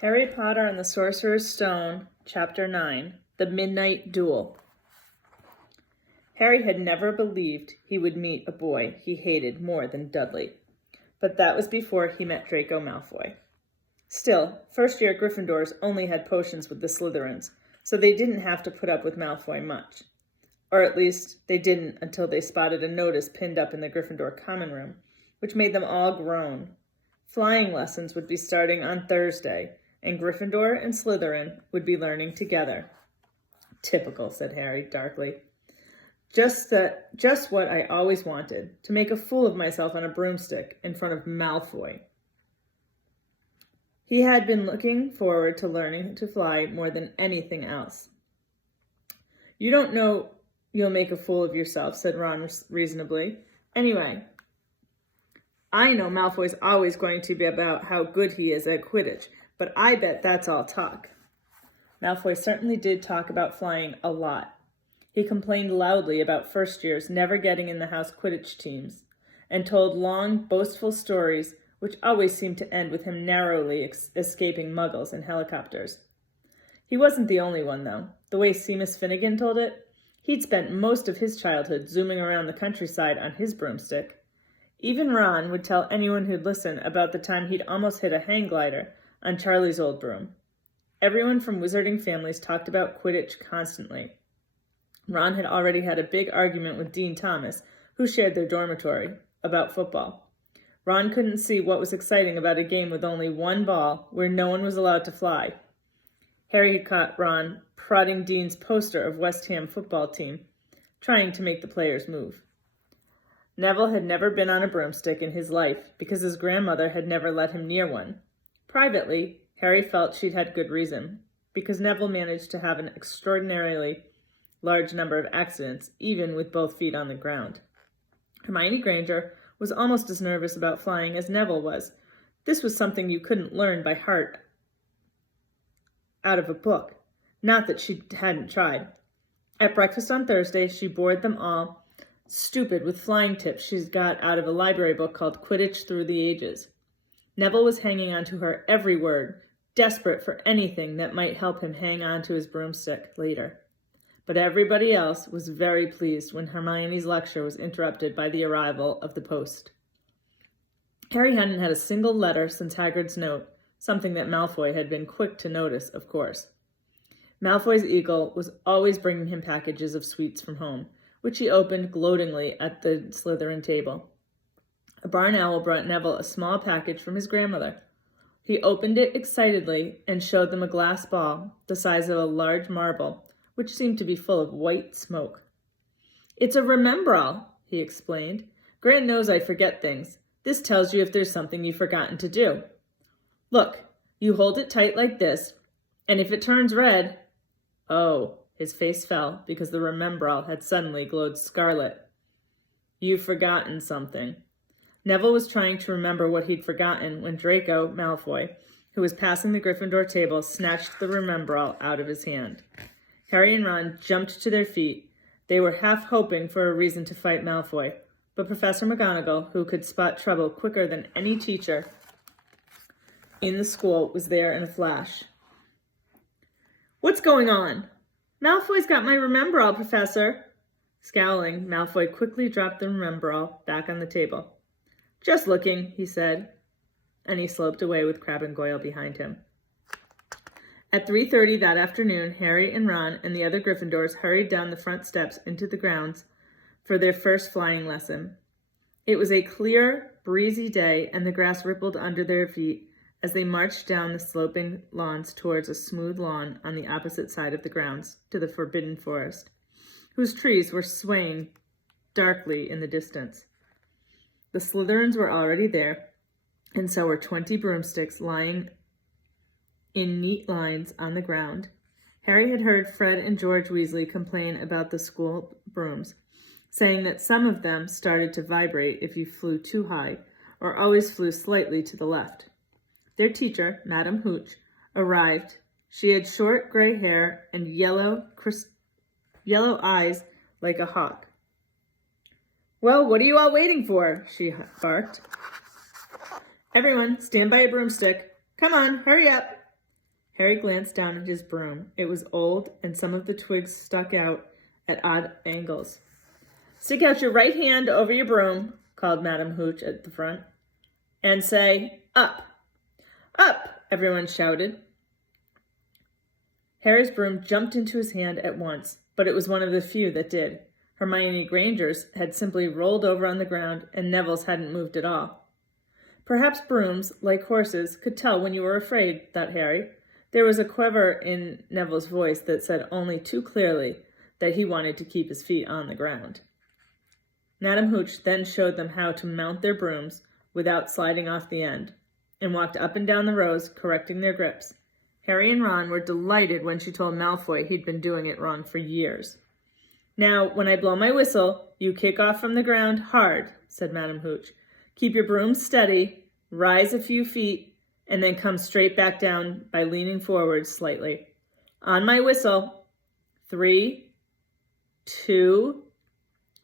Harry Potter and the Sorcerer's Stone, Chapter 9, The Midnight Duel. Harry had never believed he would meet a boy he hated more than Dudley, but that was before he met Draco Malfoy. Still, first-year Gryffindors only had potions with the Slytherins, so they didn't have to put up with Malfoy much. Or at least, they didn't until they spotted a notice pinned up in the Gryffindor common room, which made them all groan. Flying lessons would be starting on Thursday, and Gryffindor and Slytherin would be learning together. Typical, said Harry darkly. Just what I always wanted, to make a fool of myself on a broomstick in front of Malfoy. He had been looking forward to learning to fly more than anything else. You don't know you'll make a fool of yourself, said Ron reasonably. Anyway, I know Malfoy's always going to be about how good he is at Quidditch, but I bet that's all talk. Malfoy certainly did talk about flying a lot. He complained loudly about first years never getting in the house Quidditch teams, and told long, boastful stories which always seemed to end with him narrowly escaping muggles and helicopters. He wasn't the only one, though. The way Seamus Finnegan told it, he'd spent most of his childhood zooming around the countryside on his broomstick. Even Ron would tell anyone who'd listen about the time he'd almost hit a hang glider on Charlie's old broom. Everyone from wizarding families talked about Quidditch constantly. Ron had already had a big argument with Dean Thomas, who shared their dormitory, about football. Ron couldn't see what was exciting about a game with only one ball where no one was allowed to fly. Harry had caught Ron prodding Dean's poster of West Ham football team, trying to make the players move. Neville had never been on a broomstick in his life because his grandmother had never let him near one. Privately, Harry felt she'd had good reason, because Neville managed to have an extraordinarily large number of accidents, even with both feet on the ground. Hermione Granger was almost as nervous about flying as Neville was. This was something you couldn't learn by heart out of a book. Not that she hadn't tried. At breakfast on Thursday, she bored them all stupid with flying tips she's got out of a library book called Quidditch Through the Ages. Neville was hanging on to her every word, desperate for anything that might help him hang on to his broomstick later. But everybody else was very pleased when Hermione's lecture was interrupted by the arrival of the post. Harry hadn't had a single letter since Hagrid's note, something that Malfoy had been quick to notice, of course. Malfoy's eagle was always bringing him packages of sweets from home, which he opened gloatingly at the Slytherin table. A barn owl brought Neville a small package from his grandmother. He opened it excitedly and showed them a glass ball, the size of a large marble, which seemed to be full of white smoke. It's a Remembrall, he explained. Gran knows I forget things. This tells you if there's something you've forgotten to do. Look, you hold it tight like this, and if it turns red... Oh, his face fell because the Remembrall had suddenly glowed scarlet. You've forgotten something. Neville was trying to remember what he'd forgotten when Draco Malfoy, who was passing the Gryffindor table, snatched the Remembrall out of his hand. Harry and Ron jumped to their feet. They were half hoping for a reason to fight Malfoy, but Professor McGonagall, who could spot trouble quicker than any teacher in the school, was there in a flash. What's going on? Malfoy's got my Remembrall, Professor. Scowling, Malfoy quickly dropped the Remembrall back on the table. Just looking, he said, and he sloped away with Crabbe and Goyle behind him. At 3:30 that afternoon, Harry and Ron and the other Gryffindors hurried down the front steps into the grounds for their first flying lesson. It was a clear, breezy day, and the grass rippled under their feet as they marched down the sloping lawns towards a smooth lawn on the opposite side of the grounds to the Forbidden Forest, whose trees were swaying darkly in the distance. The Slytherins were already there, and so were 20 broomsticks lying in neat lines on the ground. Harry had heard Fred and George Weasley complain about the school brooms, saying that some of them started to vibrate if you flew too high, or always flew slightly to the left. Their teacher, Madame Hooch, arrived. She had short gray hair and yellow eyes like a hawk. Well, what are you all waiting for? She barked. Everyone, stand by a broomstick. Come on, hurry up. Harry glanced down at his broom. It was old, and some of the twigs stuck out at odd angles. "Stick out your right hand over your broom," called Madam Hooch at the front, "and say, 'Up!'" "Up!" everyone shouted. Harry's broom jumped into his hand at once, but it was one of the few that did. Hermione Granger's had simply rolled over on the ground, and Neville's hadn't moved at all. Perhaps brooms, like horses, could tell when you were afraid, thought Harry. There was a quiver in Neville's voice that said only too clearly that he wanted to keep his feet on the ground. Madam Hooch then showed them how to mount their brooms without sliding off the end, and walked up and down the rows, correcting their grips. Harry and Ron were delighted when she told Malfoy he'd been doing it wrong for years. "Now, when I blow my whistle, you kick off from the ground hard," said Madam Hooch. "Keep your brooms steady, rise a few feet, and then come straight back down by leaning forward slightly. On my whistle, 3, 2...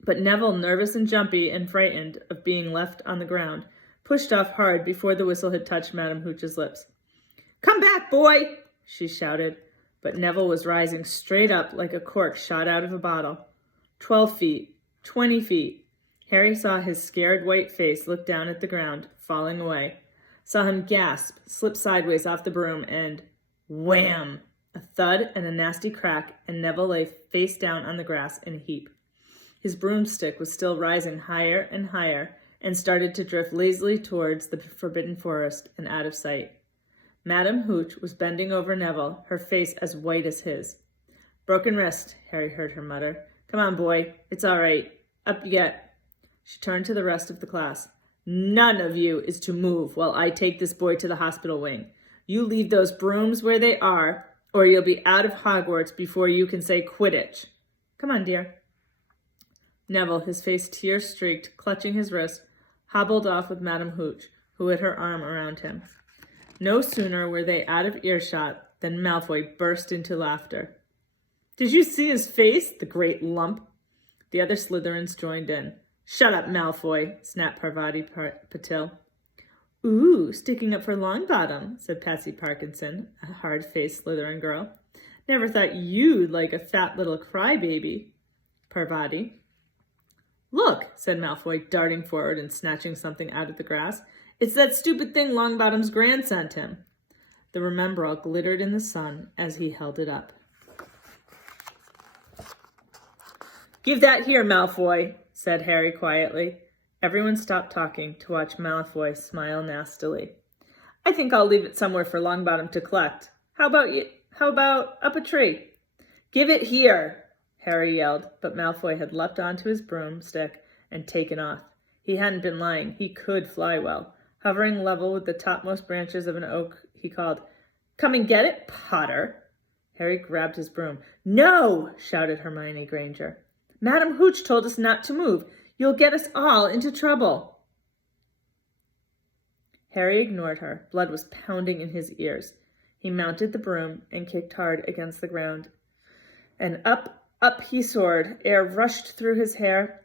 But Neville, nervous and jumpy and frightened of being left on the ground, pushed off hard before the whistle had touched Madam Hooch's lips. "Come back, boy!" she shouted, but Neville was rising straight up like a cork shot out of a bottle. 12 feet, 20 feet. Harry saw his scared white face look down at the ground, falling away. Saw him gasp, slip sideways off the broom, and wham! A thud and a nasty crack, and Neville lay face down on the grass in a heap. His broomstick was still rising higher and higher, and started to drift lazily towards the forbidden forest and out of sight. Madam Hooch was bending over Neville, her face as white as his. "Broken wrist," Harry heard her mutter. "Come on, boy. It's all right. Up you get." She turned to the rest of the class. "None of you is to move while I take this boy to the hospital wing. You leave those brooms where they are, or you'll be out of Hogwarts before you can say Quidditch. Come on, dear." Neville, his face tear-streaked, clutching his wrist, hobbled off with Madam Hooch, who had her arm around him. No sooner were they out of earshot than Malfoy burst into laughter. "Did you see his face, the great lump?" The other Slytherins joined in. "Shut up, Malfoy," snapped Parvati Patil. "Ooh, sticking up for Longbottom," said Patsy Parkinson, a hard-faced Slytherin girl. "Never thought you'd like a fat little crybaby, Parvati." "Look," said Malfoy, darting forward and snatching something out of the grass. "It's that stupid thing Longbottom's Gran sent him." The Remembrall glittered in the sun as he held it up. "Give that here, Malfoy," said Harry quietly. Everyone stopped talking to watch Malfoy smile nastily. "I think I'll leave it somewhere for Longbottom to collect. How about up a tree?" "Give it here," Harry yelled, but Malfoy had leapt onto his broomstick and taken off. He hadn't been lying. He could fly well. Hovering level with the topmost branches of an oak, he called, "Come and get it, Potter." Harry grabbed his broom. "No!" shouted Hermione Granger. "Madam Hooch told us not to move. You'll get us all into trouble." Harry ignored her. Blood was pounding in his ears. He mounted the broom and kicked hard against the ground. And up he soared. Air rushed through his hair,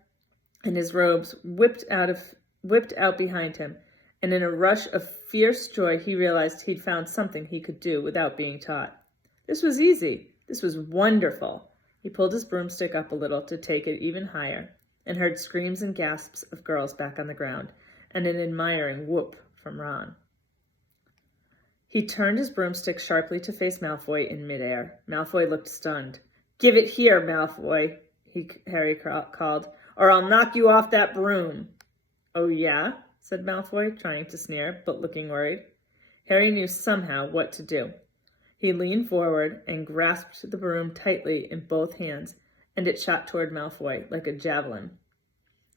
and his robes whipped out behind him. And in a rush of fierce joy, he realized he'd found something he could do without being taught. This was easy. This was wonderful. He pulled his broomstick up a little to take it even higher, and heard screams and gasps of girls back on the ground, and an admiring whoop from Ron. He turned his broomstick sharply to face Malfoy in midair. Malfoy looked stunned. "Give it here, Malfoy," Harry called, "or I'll knock you off that broom." "Oh, yeah?" said Malfoy, trying to sneer, but looking worried. Harry knew somehow what to do. He leaned forward and grasped the broom tightly in both hands, and it shot toward Malfoy like a javelin.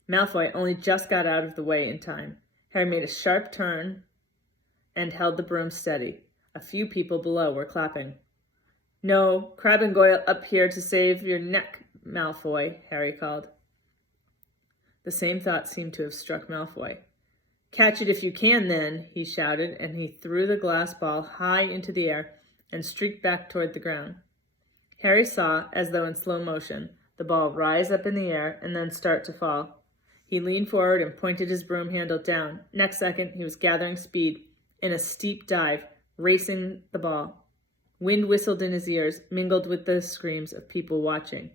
Malfoy only just got out of the way in time. Harry made a sharp turn and held the broom steady. A few people below were clapping. "No, Crabbe and Goyle up here to save your neck, Malfoy," Harry called. The same thought seemed to have struck Malfoy. "Catch it if you can, then," he shouted, and he threw the glass ball high into the air and streaked back toward the ground. Harry saw, as though in slow motion, the ball rise up in the air and then start to fall. He leaned forward and pointed his broom handle down. Next second, he was gathering speed in a steep dive, racing the ball. Wind whistled in his ears, mingled with the screams of people watching.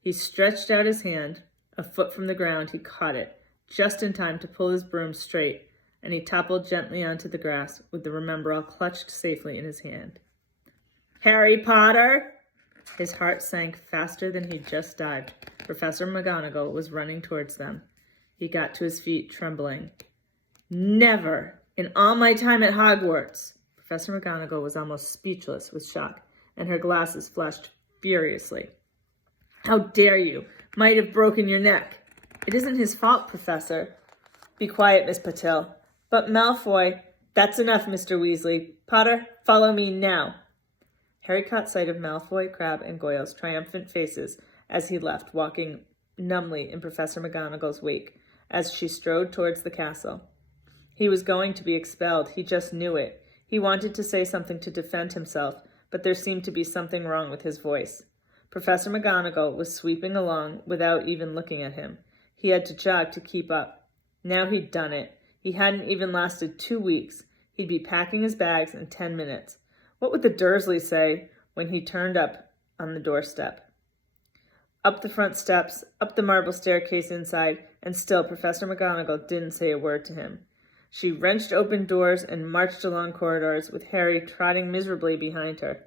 He stretched out his hand. A foot from the ground, he caught it, just in time to pull his broom straight, and he toppled gently onto the grass with the Remember-All clutched safely in his hand. Harry Potter! His heart sank faster than he'd just dived. Professor McGonagall was running towards them. He got to his feet, trembling. Never, in all my time at Hogwarts! Professor McGonagall was almost speechless with shock, and her glasses flashed furiously. How dare you! Might have broken your neck. It isn't his fault, Professor. Be quiet, Miss Patil. But Malfoy... That's enough, Mr. Weasley. Potter, follow me now. Harry caught sight of Malfoy, Crabbe, and Goyle's triumphant faces as he left, walking numbly in Professor McGonagall's wake as she strode towards the castle. He was going to be expelled. He just knew it. He wanted to say something to defend himself, but there seemed to be something wrong with his voice. Professor McGonagall was sweeping along without even looking at him. He had to jog to keep up. Now he'd done it. He hadn't even lasted 2 weeks. He'd be packing his bags in 10 minutes. What would the Dursleys say when he turned up on the doorstep? Up the front steps, up the marble staircase inside, and still Professor McGonagall didn't say a word to him. She wrenched open doors and marched along corridors with Harry trotting miserably behind her.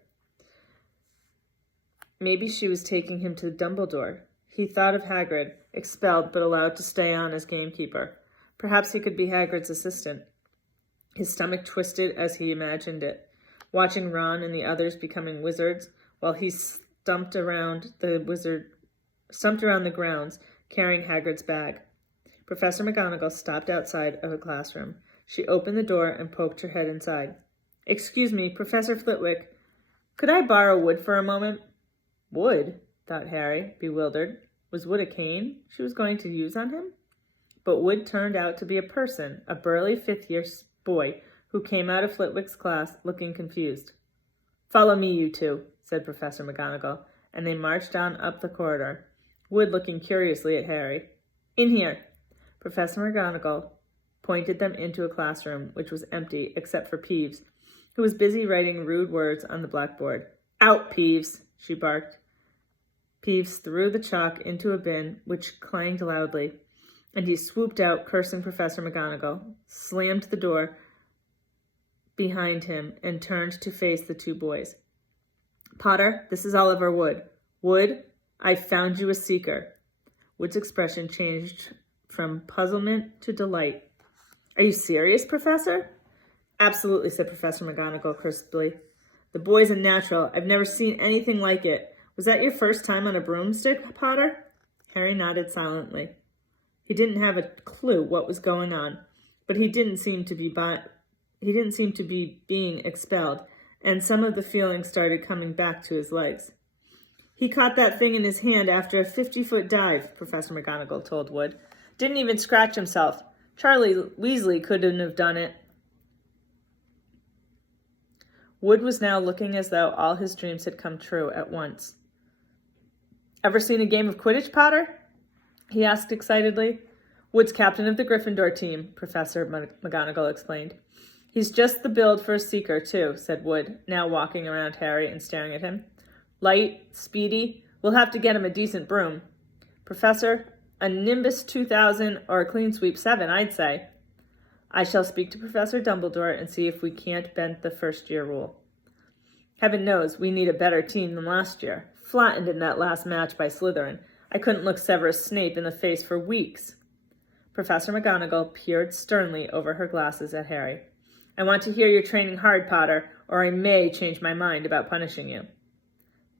Maybe she was taking him to Dumbledore. He thought of Hagrid, expelled but allowed to stay on as gamekeeper. Perhaps he could be Hagrid's assistant. His stomach twisted as he imagined it, watching Ron and the others becoming wizards while he stumped around the grounds carrying Hagrid's bag. Professor McGonagall stopped outside of a classroom. She opened the door and poked her head inside. Excuse me, Professor Flitwick, could I borrow Wood for a moment? Wood, thought Harry, bewildered. Was Wood a cane she was going to use on him? But Wood turned out to be a person, a burly fifth-year boy who came out of Flitwick's class looking confused. Follow me, you two, said Professor McGonagall, and they marched on up the corridor, Wood looking curiously at Harry. In here. Professor McGonagall pointed them into a classroom which was empty except for Peeves, who was busy writing rude words on the blackboard. Out, Peeves, she barked. Peeves threw the chalk into a bin, which clanged loudly, and he swooped out, cursing Professor McGonagall, slammed the door behind him, and turned to face the two boys. Potter, this is Oliver Wood. Wood, I found you a seeker. Wood's expression changed from puzzlement to delight. Are you serious, Professor? Absolutely, said Professor McGonagall crisply. The boy's a natural. I've never seen anything like it. Was that your first time on a broomstick, Potter? Harry nodded silently. He didn't have a clue what was going on, but he didn't seem to be being expelled, and some of the feeling started coming back to his legs. He caught that thing in his hand after a 50-foot dive, Professor McGonagall told Wood. Didn't even scratch himself. Charlie Weasley couldn't have done it. Wood was now looking as though all his dreams had come true at once. Ever seen a game of Quidditch, Potter? He asked excitedly. Wood's captain of the Gryffindor team, Professor McGonagall explained. He's just the build for a seeker, too, said Wood, now walking around Harry and staring at him. Light, speedy, we'll have to get him a decent broom. Professor, a Nimbus 2000 or a Clean Sweep 7, I'd say. I shall speak to Professor Dumbledore and see if we can't bend the first-year rule. Heaven knows we need a better team than last year. Flattened in that last match by Slytherin. I couldn't look Severus Snape in the face for weeks. Professor McGonagall peered sternly over her glasses at Harry. I want to hear you're training hard, Potter, or I may change my mind about punishing you.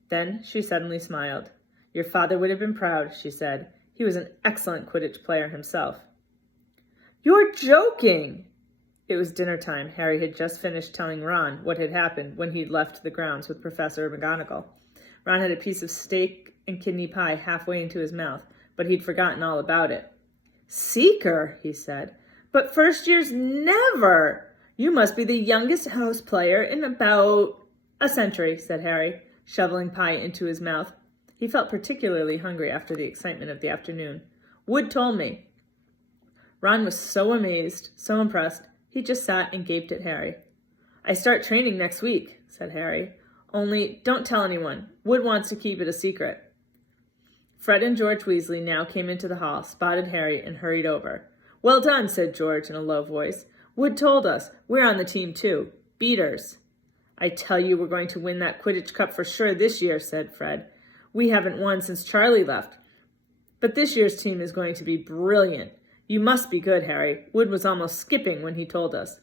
Then she suddenly smiled. Your father would have been proud, she said. He was an excellent Quidditch player himself. You're joking! It was dinner time. Harry had just finished telling Ron what had happened when he'd left the grounds with Professor McGonagall. Ron had a piece of steak and kidney pie halfway into his mouth, but he'd forgotten all about it. Seeker, he said. But first years never! You must be the youngest house player in about a century, said Harry, shoveling pie into his mouth. He felt particularly hungry after the excitement of the afternoon. Wood told me. Ron was so amazed, so impressed, he just sat and gaped at Harry. I start training next week, said Harry. Only, don't tell anyone. Wood wants to keep it a secret." Fred and George Weasley now came into the hall, spotted Harry, and hurried over. "Well done," said George in a low voice. "Wood told us. We're on the team, too. Beaters." "I tell you we're going to win that Quidditch Cup for sure this year," said Fred. "We haven't won since Charlie left. But this year's team is going to be brilliant. You must be good, Harry. Wood was almost skipping when he told us.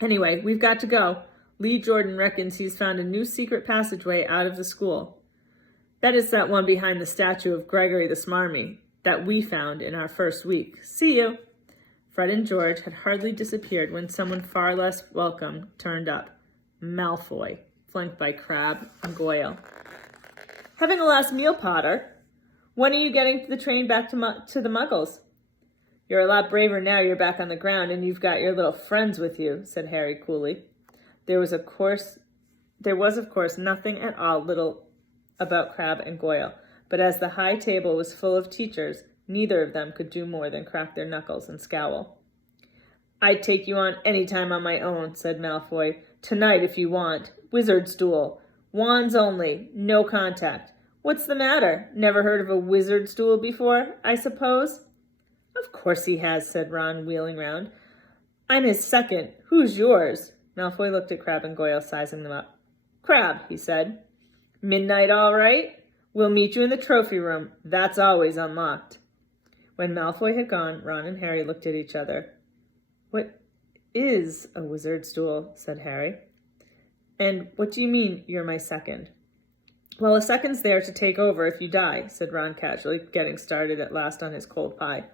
Anyway, we've got to go. Lee Jordan reckons he's found a new secret passageway out of the school. That is that one behind the statue of Gregory the Smarmy that we found in our first week. See you." Fred and George had hardly disappeared when someone far less welcome turned up. Malfoy, flanked by Crabbe and Goyle. "Having a last meal, Potter? When are you getting the train back to the Muggles?" "You're a lot braver now you're back on the ground and you've got your little friends with you," said Harry coolly. There was, of course, nothing at all little about Crabbe and Goyle, but as the high table was full of teachers, neither of them could do more than crack their knuckles and scowl. "I'd take you on any time on my own," said Malfoy. "Tonight, if you want. Wizard's duel. Wands only. No contact. What's the matter? Never heard of a wizard's duel before, I suppose?" "Of course he has," said Ron, wheeling round. "I'm his second. Who's yours?" Malfoy looked at Crabbe and Goyle, sizing them up. "Crabbe," he said. "Midnight all right? We'll meet you in the trophy room. That's always unlocked." When Malfoy had gone, Ron and Harry looked at each other. "What is a wizard's duel?" said Harry. "And what do you mean, you're my second?" "Well, a second's there to take over if you die," said Ron casually, getting started at last on his cold pie.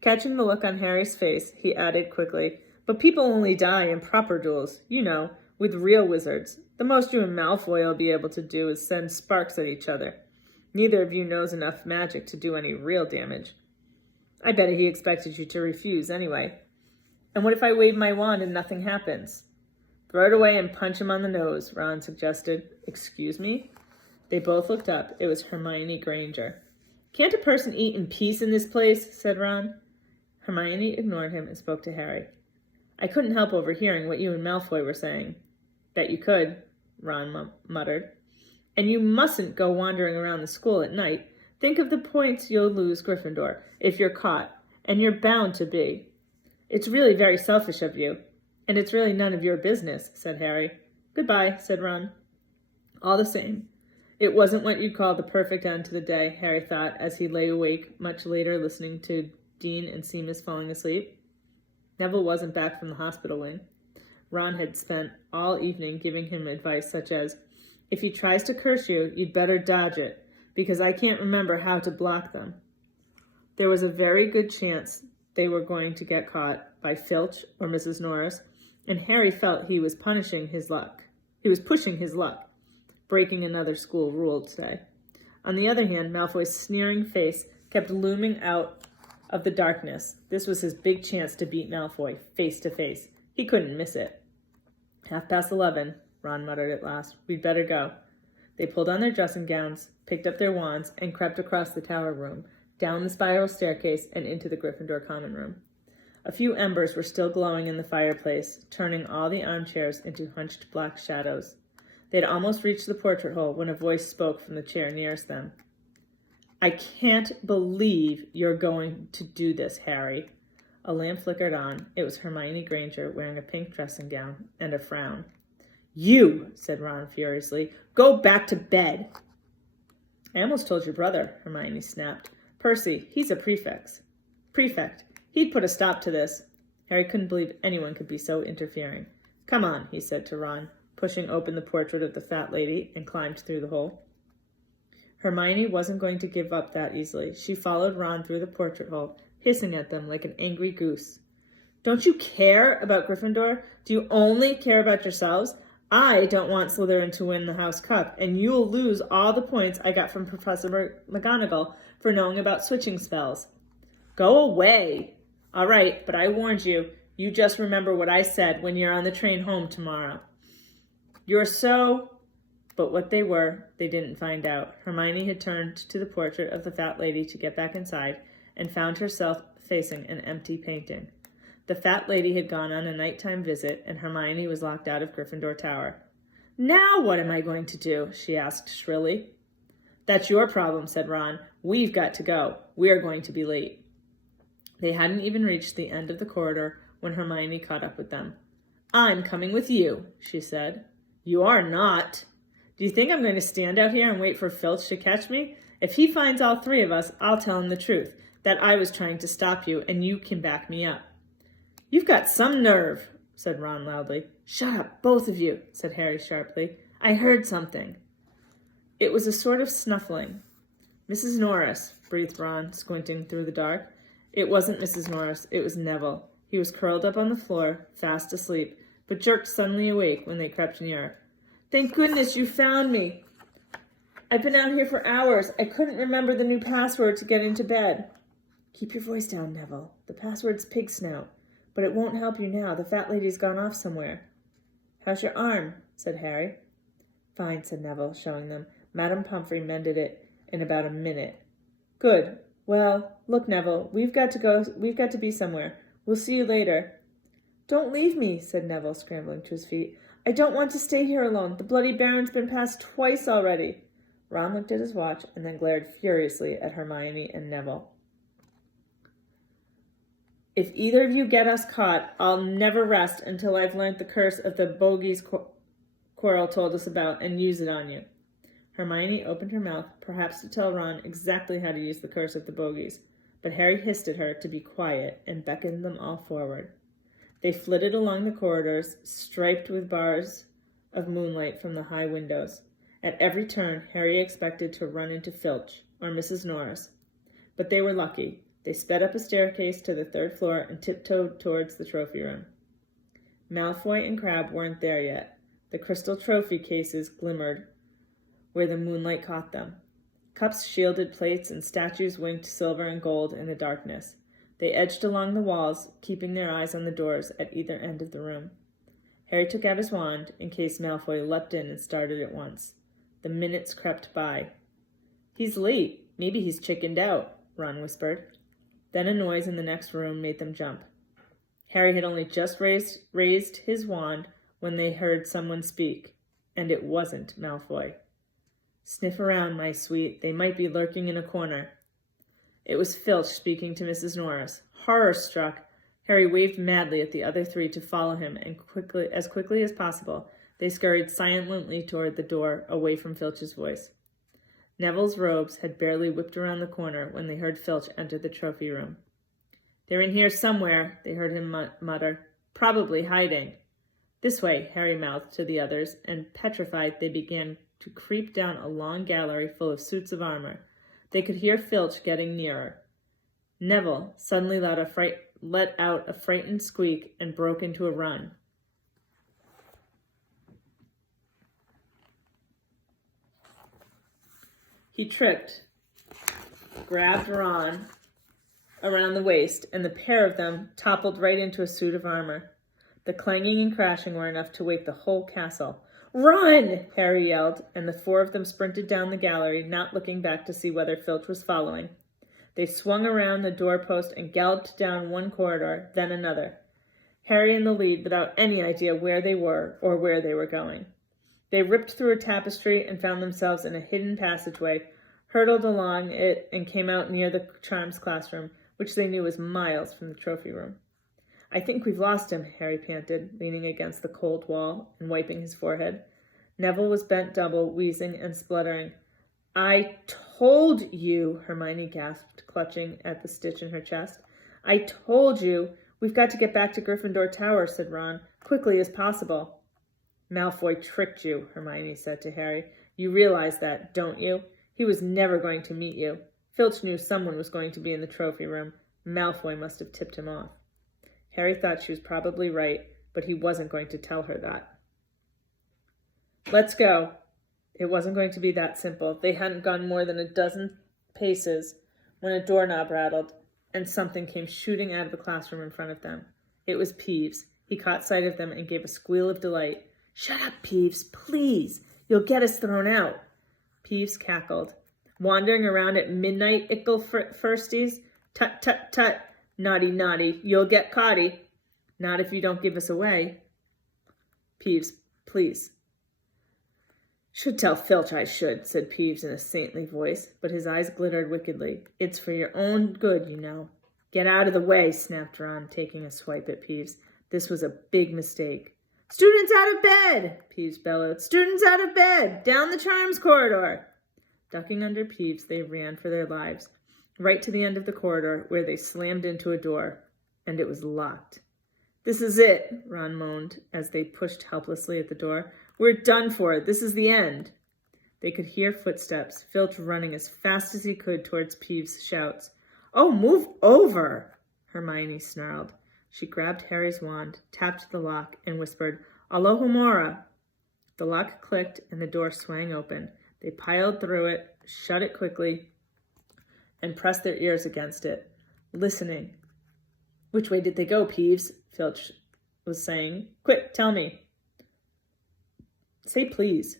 Catching the look on Harry's face, he added quickly, "But people only die in proper duels, you know, with real wizards. The most you and Malfoy will be able to do is send sparks at each other. Neither of you knows enough magic to do any real damage." "I bet he expected you to refuse anyway." "And what if I wave my wand and nothing happens?" "Throw it away and punch him on the nose," Ron suggested. "Excuse me?" They both looked up. It was Hermione Granger. "Can't a person eat in peace in this place?" said Ron. Hermione ignored him and spoke to Harry. "I couldn't help overhearing what you and Malfoy were saying." "Bet you could," Ron muttered. "And you mustn't go wandering around the school at night. Think of the points you'll lose Gryffindor if you're caught, and you're bound to be. It's really very selfish of you, and it's really none of your business," said Harry. "Goodbye," said Ron. All the same, it wasn't what you'd call the perfect end to the day, Harry thought, as he lay awake much later listening to Dean and Seamus falling asleep. Neville wasn't back from the hospital wing. Ron had spent all evening giving him advice such as, "If he tries to curse you, you'd better dodge it, because I can't remember how to block them." There was a very good chance they were going to get caught by Filch or Mrs. Norris, and Harry felt he was pushing his luck, breaking another school rule today. On the other hand, Malfoy's sneering face kept looming out of the darkness. This was his big chance to beat Malfoy, face to face. He couldn't miss it. 11:30, Ron muttered at last. "We'd better go." They pulled on their dressing gowns, picked up their wands, and crept across the tower room, down the spiral staircase, and into the Gryffindor common room. A few embers were still glowing in the fireplace, turning all the armchairs into hunched black shadows. They had almost reached the portrait hole when a voice spoke from the chair nearest them. "I can't believe you're going to do this, Harry." A lamp flickered on. It was Hermione Granger, wearing a pink dressing gown and a frown. "You," said Ron furiously, "go back to bed." "I almost told your brother," Hermione snapped. "Percy, he's a prefect. He'd put a stop to this." Harry couldn't believe anyone could be so interfering. "Come on," he said to Ron, pushing open the portrait of the fat lady, and climbed through the hole. Hermione wasn't going to give up that easily. She followed Ron through the portrait hole, hissing at them like an angry goose. "Don't you care about Gryffindor? Do you only care about yourselves? I don't want Slytherin to win the House Cup, and you'll lose all the points I got from Professor McGonagall for knowing about switching spells." "Go away." "All right, but I warned you. You just remember what I said when you're on the train home tomorrow." "You're so..." But what they were, they didn't find out. Hermione had turned to the portrait of the fat lady to get back inside, and found herself facing an empty painting. The fat lady had gone on a nighttime visit, and Hermione was locked out of Gryffindor Tower. Now what am I going to do? She asked shrilly. That's your problem, said Ron. We've got to go. We're going to be late. They hadn't even reached the end of the corridor when Hermione caught up with them. I'm coming with you, she said. You are not. Do you think I'm going to stand out here and wait for Filch to catch me? If he finds all three of us, I'll tell him the truth, that I was trying to stop you and you can back me up. You've got some nerve, said Ron loudly. Shut up, both of you, said Harry sharply. I heard something. It was a sort of snuffling. Mrs. Norris, breathed Ron, squinting through the dark. It wasn't Mrs. Norris, it was Neville. He was curled up on the floor, fast asleep, but jerked suddenly awake when they crept nearer. Thank goodness you found me. I've been out here for hours. I couldn't remember the new password to get into bed. Keep your voice down, Neville. The password's pig snout, but it won't help you now. The fat lady's gone off somewhere. How's your arm? Said Harry. Fine, said Neville, showing them. Madame Pomfrey mended it in about a minute. Good. Well, look, Neville, we've got to go. We've got to be somewhere. We'll see you later. Don't leave me, said Neville, scrambling to his feet. I don't want to stay here alone. The Bloody Baron's been passed twice already. Ron looked at his watch and then glared furiously at Hermione and Neville. If either of you get us caught, I'll never rest until I've learned the curse of the bogies Quirrell told us about and use it on you. Hermione opened her mouth, perhaps to tell Ron exactly how to use the curse of the bogies, but Harry hissed at her to be quiet and beckoned them all forward. They flitted along the corridors, striped with bars of moonlight from the high windows. At every turn, Harry expected to run into Filch or Mrs. Norris, but they were lucky. They sped up a staircase to the third floor and tiptoed towards the trophy room. Malfoy and Crabbe weren't there yet. The crystal trophy cases glimmered where the moonlight caught them. Cups shielded plates and statues winked silver and gold in the darkness. They edged along the walls, keeping their eyes on the doors at either end of the room. Harry took out his wand in case Malfoy leapt in and started at once. The minutes crept by. He's late. Maybe he's chickened out, Ron whispered. Then a noise in the next room made them jump. Harry had only just raised his wand when they heard someone speak, and it wasn't Malfoy. Sniff around, my sweet. They might be lurking in a corner. It was Filch speaking to Mrs. Norris. Horror-struck, Harry waved madly at the other three to follow him, and as quickly as possible, they scurried silently toward the door, away from Filch's voice. Neville's robes had barely whipped around the corner when they heard Filch enter the trophy room. They're in here somewhere, they heard him mutter. Probably hiding. This way, Harry mouthed to the others, and petrified they began to creep down a long gallery full of suits of armor. They could hear Filch getting nearer. Neville suddenly let out a frightened squeak and broke into a run. He tripped, grabbed Ron around the waist, and the pair of them toppled right into a suit of armor. The clanging and crashing were enough to wake the whole castle. Run! Harry yelled, and the four of them sprinted down the gallery, not looking back to see whether Filch was following. They swung around the doorpost and galloped down one corridor, then another. Harry in the lead, without any idea where they were or where they were going. They ripped through a tapestry and found themselves in a hidden passageway, hurtled along it, and came out near the Charms classroom, which they knew was miles from the trophy room. I think we've lost him, Harry panted, leaning against the cold wall and wiping his forehead. Neville was bent double, wheezing and spluttering. I told you, Hermione gasped, clutching at the stitch in her chest. I told you. We've got to get back to Gryffindor Tower, said Ron, quickly as possible. Malfoy tricked you, Hermione said to Harry. You realize that, don't you? He was never going to meet you. Filch knew someone was going to be in the trophy room. Malfoy must have tipped him off. Harry thought she was probably right, but he wasn't going to tell her that. Let's go. It wasn't going to be that simple. They hadn't gone more than a dozen paces when a doorknob rattled, and something came shooting out of the classroom in front of them. It was Peeves. He caught sight of them and gave a squeal of delight. Shut up, Peeves, please. You'll get us thrown out. Peeves cackled. Wandering around at midnight, ickle firsties? Tut, tut, tut. Naughty, naughty. You'll get caughty. Not if you don't give us away. Peeves, please. Should tell Filch I should, said Peeves in a saintly voice, but his eyes glittered wickedly. It's for your own good, you know. Get out of the way, snapped Ron, taking a swipe at Peeves. This was a big mistake. Students out of bed, Peeves bellowed. Students out of bed! Down the charms corridor! Ducking under Peeves, they ran for their lives, right to the end of the corridor, where they slammed into a door, and it was locked. This is it, Ron moaned, as they pushed helplessly at the door. We're done for. This is the end. They could hear footsteps, Filch running as fast as he could towards Peeves' shouts. Oh, move over, Hermione snarled. She grabbed Harry's wand, tapped the lock, and whispered, Alohomora. The lock clicked, and the door swang open. They piled through it, shut it quickly, and pressed their ears against it, listening. Which way did they go, Peeves? Filch was saying. Quick, tell me. Say please.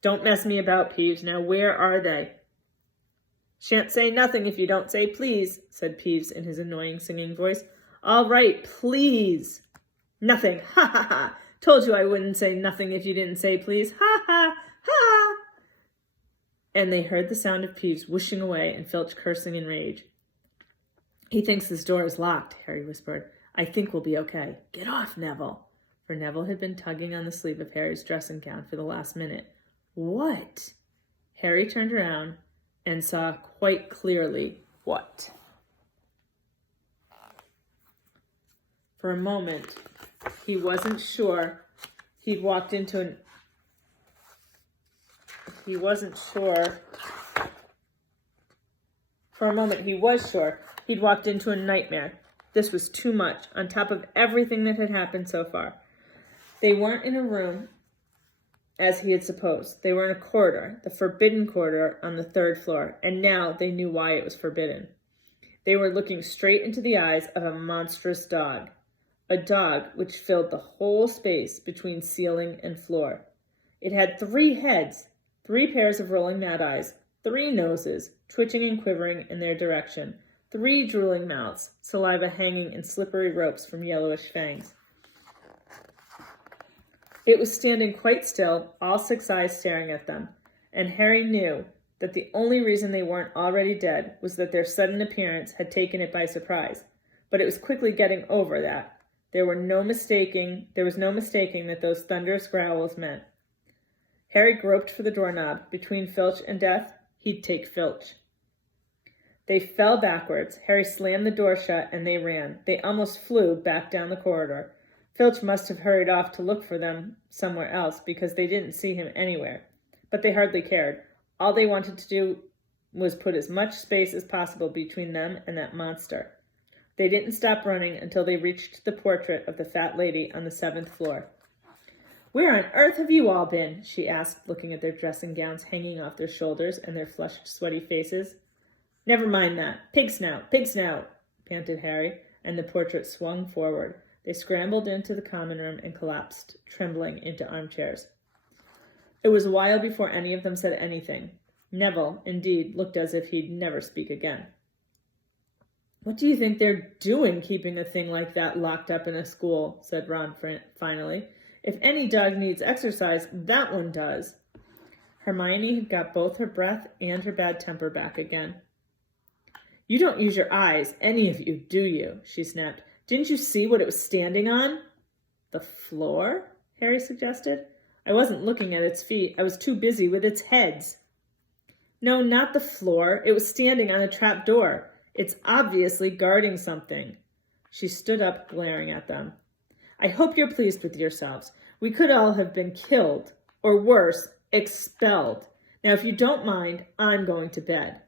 Don't mess me about, Peeves. Now where are they? Shan't say nothing if you don't say please, said Peeves in his annoying singing voice. All right, please. Nothing. Ha ha ha. Told you I wouldn't say nothing if you didn't say please. Ha ha ha. And they heard the sound of Peeves whooshing away and Filch cursing in rage. He thinks this door is locked, Harry whispered. I think we'll be okay. Get off, Neville. For Neville had been tugging on the sleeve of Harry's dressing gown for the last minute. What? Harry turned around and saw quite clearly what. For a moment, he wasn't sure he'd walked into an... He wasn't sure... For a moment, he was sure he'd walked into a nightmare. This was too much, on top of everything that had happened so far. They weren't in a room, as he had supposed. They were in a corridor, the forbidden corridor on the 3rd floor, and now they knew why it was forbidden. They were looking straight into the eyes of a monstrous dog, a dog which filled the whole space between ceiling and floor. It had 3 heads, 3 pairs of rolling mad eyes, 3 noses, twitching and quivering in their direction, 3 drooling mouths, saliva hanging in slippery ropes from yellowish fangs. It was standing quite still, all 6 eyes staring at them, and Harry knew that the only reason they weren't already dead was that their sudden appearance had taken it by surprise. But it was quickly getting over that. There was no mistaking that those thunderous growls meant. Harry groped for the doorknob. Between Filch and death, he'd take Filch. They fell backwards. Harry slammed the door shut, and they ran. They almost flew back down the corridor. Filch must have hurried off to look for them somewhere else, because they didn't see him anywhere. But they hardly cared. All they wanted to do was put as much space as possible between them and that monster. They didn't stop running until they reached the portrait of the fat lady on the 7th floor. Where on earth have you all been? She asked, looking at their dressing gowns hanging off their shoulders and their flushed, sweaty faces. Never mind that. Pig snout, panted Harry, and the portrait swung forward. They scrambled into the common room and collapsed, trembling, into armchairs. It was a while before any of them said anything. Neville, indeed, looked as if he'd never speak again. What do you think they're doing, keeping a thing like that locked up in a school? Said Ron finally. If any dog needs exercise, that one does. Hermione had got both her breath and her bad temper back again. You don't use your eyes, any of you, do you? She snapped. Didn't you see what it was standing on? The floor? Harry suggested. I wasn't looking at its feet. I was too busy with its heads. No, not the floor. It was standing on a trap door. It's obviously guarding something. She stood up, glaring at them. I hope you're pleased with yourselves. We could all have been killed, or worse, expelled. Now, if you don't mind, I'm going to bed.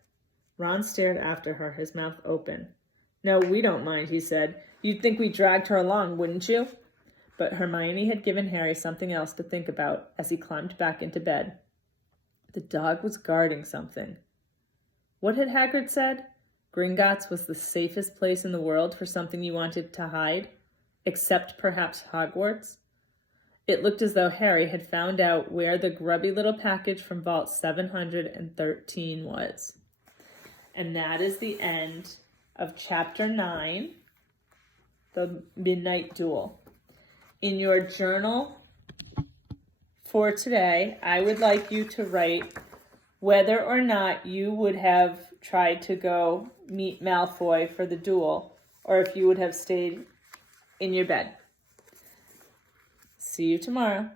Ron stared after her, his mouth open. No, we don't mind, he said. You'd think we dragged her along, wouldn't you? But Hermione had given Harry something else to think about as he climbed back into bed. The dog was guarding something. What had Hagrid said? Gringotts was the safest place in the world for something you wanted to hide, except perhaps Hogwarts. It looked as though Harry had found out where the grubby little package from Vault 713 was. And that is the end of Chapter 9, The Midnight Duel. In your journal for today, I would like you to write whether or not you would have tried to go meet Malfoy for the duel, or if you would have stayed in your bed. See you tomorrow.